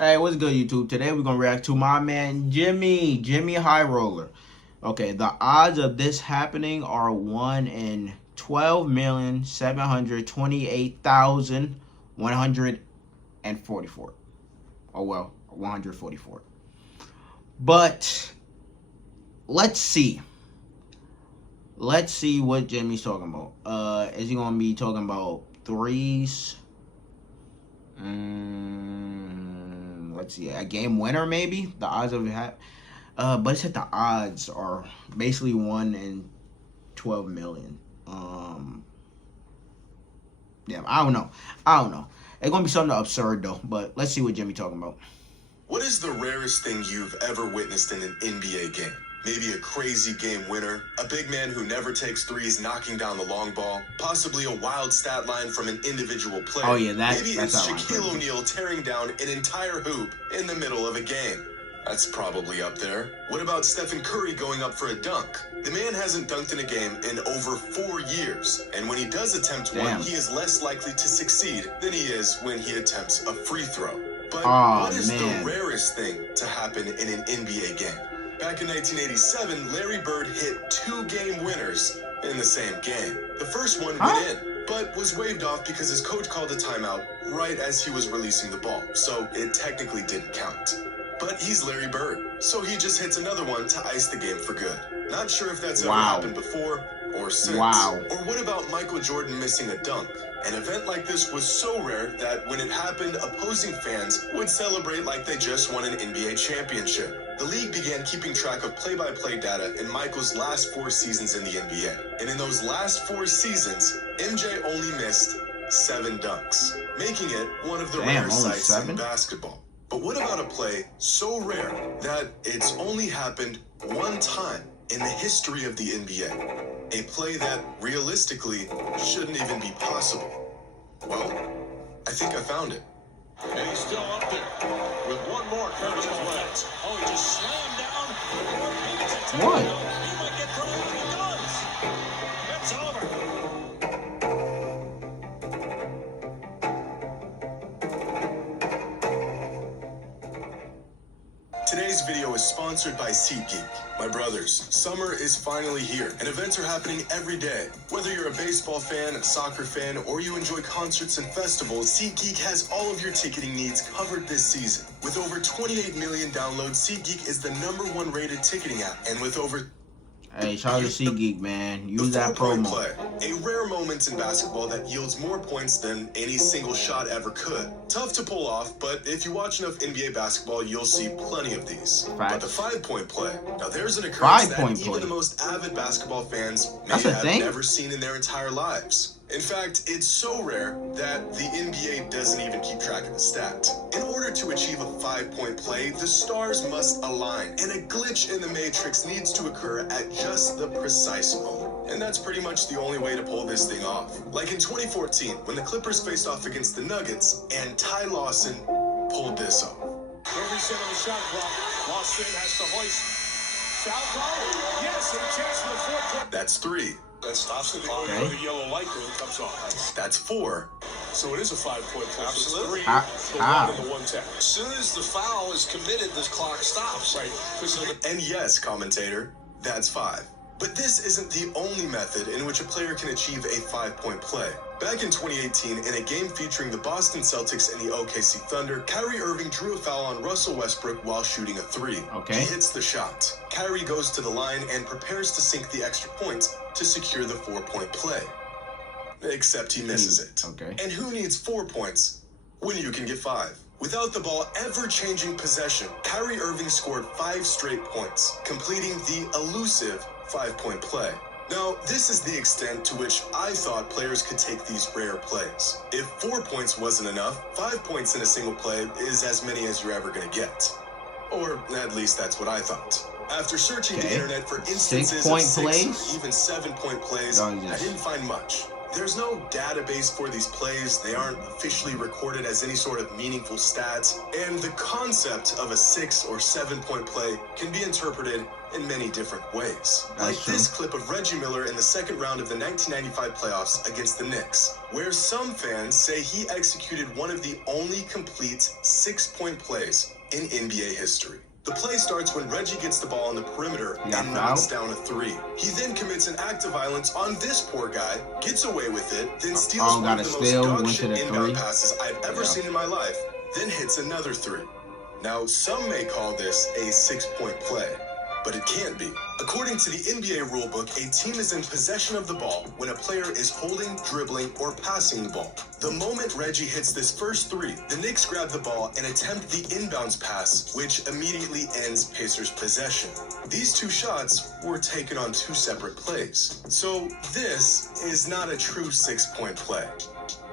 Hey, what's good, YouTube? Today we're gonna react to my man Jimmy High Roller. Okay, the odds of this happening are 1 in 12,728,144. Oh well, 144. But let's see. Let's see what Jimmy's talking about. Is he gonna be talking about threes? Let's see, a game winner maybe. The odds of it but it said the odds are basically 1 in 12 million. Yeah, I don't know. It's gonna be something absurd though. But let's see what Jimmy talking about. What is the rarest thing you've ever witnessed in an NBA game? Maybe a crazy game winner, a big man who never takes threes knocking down the long ball, possibly a wild stat line from an individual player. Oh yeah, Maybe that's it's Shaquille O'Neal tearing down an entire hoop in the middle of a game. That's probably up there. What about Stephen Curry going up for a dunk? The man hasn't dunked in a game in over 4 years, and when he does attempt one, he is less likely to succeed than he is when he attempts a free throw. But what is the rarest thing to happen in an NBA game? Back in 1987, Larry Bird hit 2 game winners in the same game. The first one went in, but was waved off because his coach called a timeout right as he was releasing the ball, so it technically didn't count. But he's Larry Bird, so he just hits another one to ice the game for good. Not sure if that's ever happened before or since. Or what about Michael Jordan missing a dunk? An event like this was so rare that when it happened, opposing fans would celebrate like they just won an NBA championship. The league began keeping track of play-by-play data in Michael's last 4 seasons in the NBA. And in those last 4 seasons, MJ only missed 7 dunks, making it one of the rare sights in basketball. But what about a play so rare that it's only happened 1 time in the history of the NBA? A play that realistically shouldn't even be possible. Well, I think I found it. And he's still up there with one more Curtis legs. Oh, he just slammed down. What? He might get thrown and he does. It's over. Today's video is sponsored by SeatGeek. My brothers, summer is finally here, and events are happening every day. Whether you're a baseball fan, a soccer fan, or you enjoy concerts and festivals, SeatGeek has all of your ticketing needs covered this season. With over 28 million downloads, SeatGeek is the #1 rated ticketing app, and with over... Hey, shout out to SeatGeek, man. Use that promo. Play, a rare moment in basketball that yields more points than any single shot ever could. Tough to pull off, but if you watch enough NBA basketball, you'll see plenty of these. But the 5-point play, now there's an occurrence that even the most avid basketball fans may have never seen in their entire lives. In fact, it's so rare that the NBA doesn't even keep track of the stat. In order to achieve a 5-point play, the stars must align, and a glitch in the matrix needs to occur at just the precise moment. And that's pretty much the only way to pull this thing off. Like in 2014, when the Clippers faced off against the Nuggets, and Ty Lawson pulled this off. No reset on the shot clock. Lawson has to hoist. Shot clock. Yes, and a chance for the 4-point. That's 3. That stops the clock when the yellow light green comes on. That's 4. So it is a 5-point play. Absolutely. The 1 and the 1-10. As soon as the foul is committed, the clock stops. Right. And yes, commentator, that's 5. But this isn't the only method in which a player can achieve a 5-point play. Back in 2018, in a game featuring the Boston Celtics and the OKC Thunder, Kyrie Irving drew a foul on Russell Westbrook while shooting a 3. He hits the shot. Kyrie goes to the line and prepares to sink the extra point to secure the 4-point play. Except he misses it. And who needs 4 points when you can get 5? Without the ball ever changing possession, Kyrie Irving scored 5 straight points, completing the elusive 5-point play. Now, this is the extent to which I thought players could take these rare plays. If 4 points wasn't enough, 5 points in a single play is as many as you're ever going to get. Or at least that's what I thought. After searching the internet for instances of 6 or even 7-point plays, I didn't find much. There's no database for these plays, they aren't officially recorded as any sort of meaningful stats, and the concept of a 6 or 7-point play can be interpreted in many different ways. That's Like true. this clip of Reggie Miller in the second round of the 1995 playoffs against the Knicks, where some fans say he executed one of the only complete 6-point plays in NBA history. The play starts when Reggie gets the ball on the perimeter He got and knocks fouled? down a three. He then commits an act of violence on this poor guy, gets away with it, then steals Oh, one got of a the steal, most dog went to shit the inbound three. passes I've ever Yeah. seen in my life, then hits another three. Now, some may call this a 6-point play, but it can't be. According to the NBA rulebook, a team is in possession of the ball when a player is holding, dribbling, or passing the ball. The moment Reggie hits this first three, the Knicks grab the ball and attempt the inbounds pass, which immediately ends Pacers' possession. These two shots were taken on two separate plays. So this is not a true 6-point play.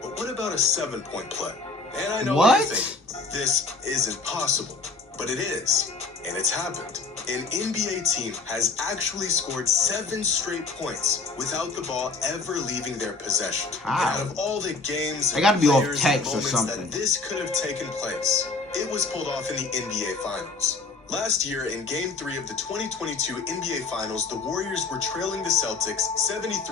But what about a 7-point play? And I know what you What? think. This isn't possible, but it is, and it's happened. An NBA team has actually scored 7 straight points without the ball ever leaving their possession. How? And out of all the games They and gotta be off players and text or moments something. that this could have taken place, it was pulled off in the NBA Finals. Last year, in Game 3 of the 2022 NBA Finals, the Warriors were trailing the Celtics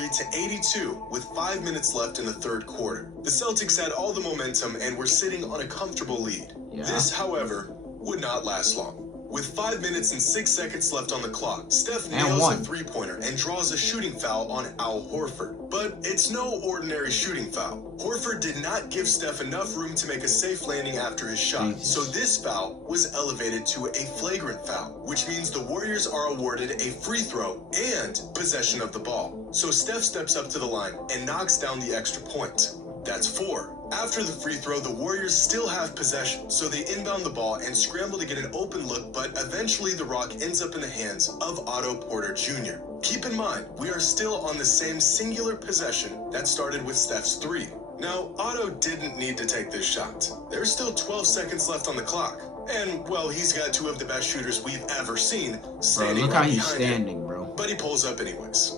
73-82 with 5 minutes left in the third quarter. The Celtics had all the momentum and were sitting on a comfortable lead. Yeah. This, however, would not last long. With 5 minutes and 6 seconds left on the clock, Steph nails a one. three-pointer and draws a shooting foul on Al Horford. But it's no ordinary shooting foul. Horford did not give Steph enough room to make a safe landing after his shot, Jesus. so this foul was elevated to a flagrant foul, which means the Warriors are awarded a free throw and possession of the ball. So Steph steps up to the line and knocks down the extra point. That's 4. After the free throw, the Warriors still have possession, so they inbound the ball and scramble to get an open look, but eventually the rock ends up in the hands of Otto Porter Jr. Keep in mind, we are still on the same singular possession that started with Steph's 3. Now, Otto didn't need to take this shot. There's still 12 seconds left on the clock. And, well, he's got 2 of the best shooters we've ever seen Bro, standing look right how he's behind him. standing, bro. But he pulls up anyways.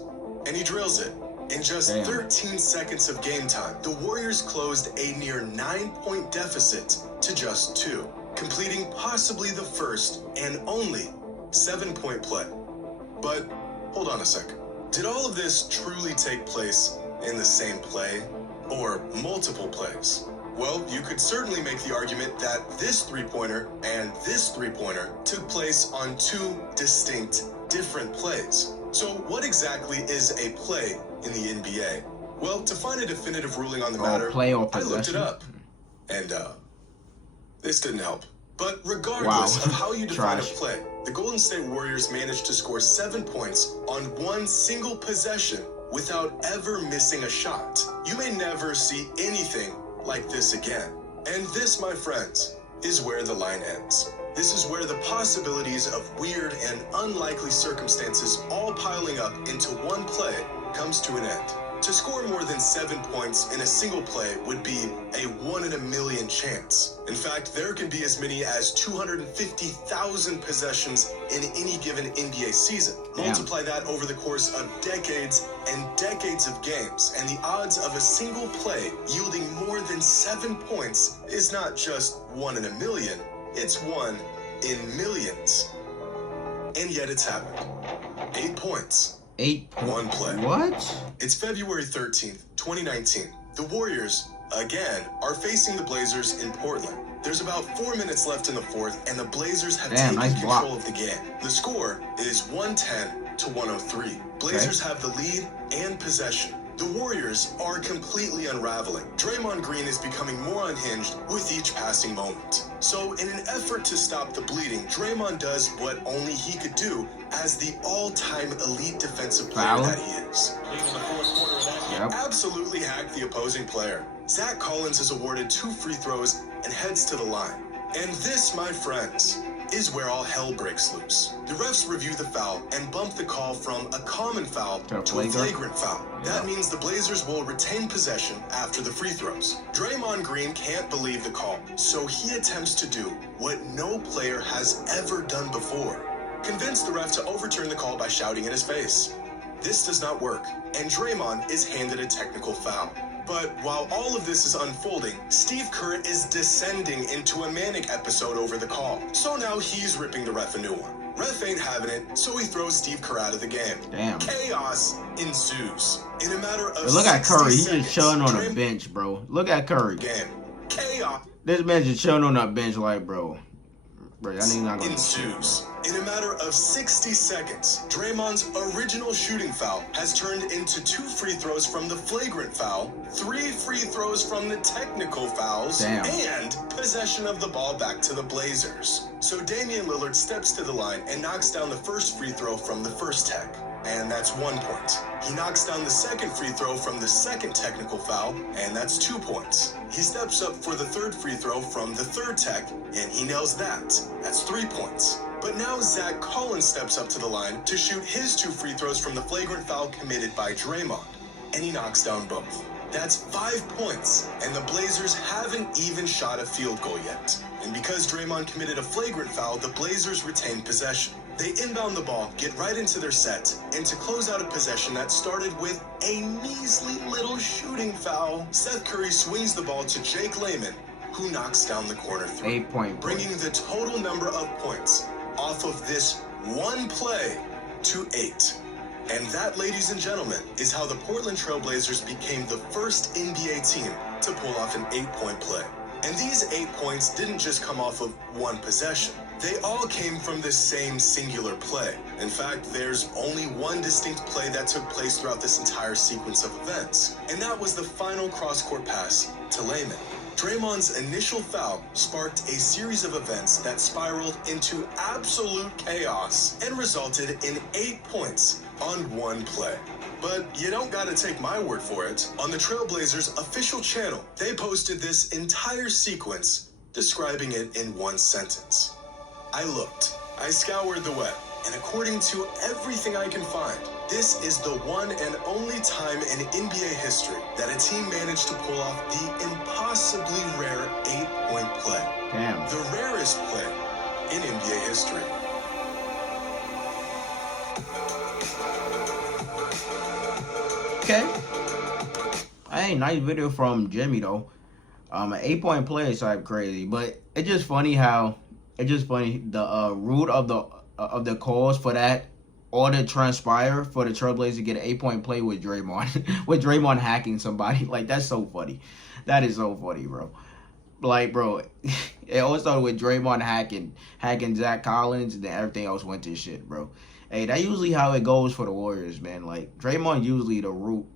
And he drills it. In just Damn. 13 seconds of game time, the Warriors closed a near 9-point deficit to just 2, completing possibly the first and only 7-point play. But hold on a second. Did all of this truly take place in the same play or multiple plays? Well, you could certainly make the argument that this three-pointer and this three-pointer took place on 2 distinct, different plays. So what exactly is a play in the NBA? Well, to find a definitive ruling on the matter, play or I looked it possession? up. And, this didn't help. But regardless Wow. of how you define a Trash. play, the Golden State Warriors managed to score 7 points on one single possession without ever missing a shot. You may never see anything like this again. And this, my friends, is where the line ends. This is where the possibilities of weird and unlikely circumstances all piling up into one play comes to an end. To score more than 7 points in a single play would be a 1 in a million chance. In fact, there can be as many as 250,000 possessions in any given NBA season. Damn. Multiply that over the course of decades and decades of games, and the odds of a single play yielding more than 7 points is not just 1 in a million, it's 1 in millions. And yet it's happened. 8 points. 8 One play. What? It's February 13th, 2019. The Warriors, again, are facing the Blazers in Portland. There's about 4 minutes left in the fourth, and the Blazers have Damn, taken nice block. control of the game. The score is 110-103. Blazers have the lead and possession. The Warriors are completely unraveling. Draymond Green is becoming more unhinged with each passing moment. So in an effort to stop the bleeding, Draymond does what only he could do as the all-time elite defensive player Foul. that he is. Leaving the fourth quarter of that game. Yep. Absolutely hacked the opposing player. Zach Collins is awarded 2 free throws and heads to the line. And this, my friends, is where all hell breaks loose. The refs review the foul and bump the call from a common foul To a to a flagrant? flagrant foul. That means the Blazers will retain possession after the free throws. Draymond Green can't believe the call, so he attempts to do what no player has ever done before. Convince the ref to overturn the call by shouting in his face. This does not work, and Draymond is handed a technical foul. But while all of this is unfolding, Steve Kerr is descending into a manic episode over the call. So now he's ripping the ref a new one. Ref ain't having it, so he throws Steve Kerr out of the game. Damn. Chaos ensues. In a matter of But look at 60 Curry. He's seconds, just chilling on a Draymond bench, bro. Look at Curry. game. Chaos This man's just chilling on that bench like, bro, y'all niggas not gonna ensues. In a matter of 60 seconds, Draymond's original shooting foul has turned into 2 free throws from the flagrant foul, 3 free throws from the technical fouls, Damn. and possession of the ball back to the Blazers. So Damian Lillard steps to the line and knocks down the first free throw from the first tech. And that's 1 point. He knocks down the second free throw from the second technical foul, and that's 2 points. He steps up for the third free throw from the third tech, and he nails that. That's 3 points. But now Zach Collins steps up to the line to shoot his 2 free throws from the flagrant foul committed by Draymond, and he knocks down both. That's 5 points, and the Blazers haven't even shot a field goal yet. And because Draymond committed a flagrant foul, the Blazers retain possession. They inbound the ball, get right into their set, and to close out a possession that started with a measly little shooting foul, Seth Curry swings the ball to Jake Layman, who knocks down the corner 3, 8-point play. bringing the total number of points off of this one play to 8. And that, ladies and gentlemen, is how the Portland Trail Blazers became the first NBA team to pull off an 8-point play. And these 8 points didn't just come off of one possession. They all came from the same singular play. In fact, there's only one distinct play that took place throughout this entire sequence of events, and that was the final cross-court pass to Layman. Draymond's initial foul sparked a series of events that spiraled into absolute chaos and resulted in 8 points on one play. But you don't gotta take my word for it. On the Trailblazers official channel, they posted this entire sequence, describing it in one sentence. I looked, I scoured the web, and according to everything I can find, this is the one and only time in NBA history that a team managed to pull off the impossibly rare 8-point play. Damn. The rarest play in NBA history. Okay. Hey, nice video from Jimmy though. An 8-point play is like crazy, but it's just funny the root of the cause for that, all that transpire for the Trailblazers to get an 8-point play with Draymond, with Draymond hacking somebody. Like, that's so funny. That is so funny, bro. Like, bro, it all started with Draymond hacking Zach Collins, and then everything else went to shit, bro. Hey, that's usually how it goes for the Warriors, man. Like, Draymond usually the root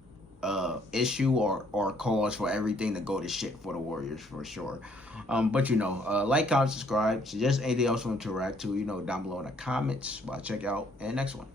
issue or cause for everything to go to shit for the Warriors, for sure. But you know, like, comment, subscribe. Suggest anything else we want to interact to, you know, down below in the comments. But I'll check you out in the next one.